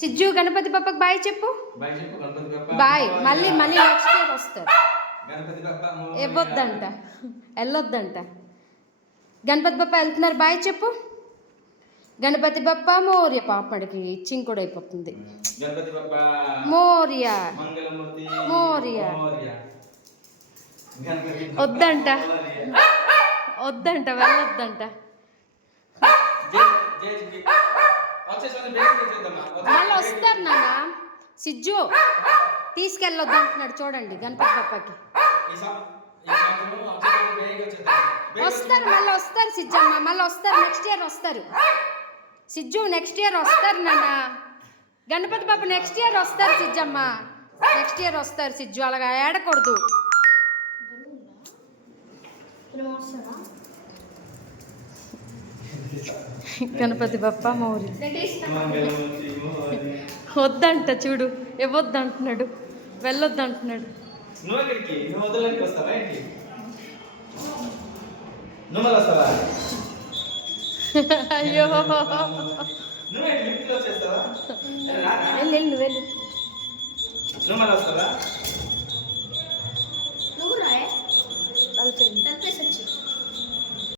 సిజ్జు Ganapati బప్పకి bye చెప్పు. Bye. మళ్ళీ next year వస్తారు. ఇవ్వద్దంట, వెళ్ళొద్దంట. గణపతి బప్ప వెళ్తున్నారు, బాయ్ చెప్పు. గణపతి బప్ప మోర్య. పాపడికి ఇచ్చింగ్ కూడా అయిపోతుంది. మోర్య మోర్య. వద్దంట వెళ్ళొద్దంట. మళ్ళీ వస్తారు నాన్న. సిజ్జు తీసుకెళ్ళొద్దు అంటున్నాడు చూడండి గణపతి బప్పకి. వస్తారు, మళ్ళీ వస్తారు సిజ్జమ్మ, మళ్ళీ వస్తారు. నెక్స్ట్ ఇయర్ వస్తారు సిజ్జు, నెక్స్ట్ ఇయర్ వస్తారు నాన్న. గణపతి బప్ప నెక్స్ట్ ఇయర్ వస్తారు సిజ్జమ్మ, నెక్స్ట్ ఇయర్ వస్తారు సిజ్జు. అలాగా ఏడకూడదు. గణపతి బప్ప మౌరి. వద్దంట చూడు, ఇవ్వద్దంటున్నాడు, వెళ్ళొద్దంటున్నాడు. అయ్యో వెళ్ళు వెళ్ళు. నువ్వు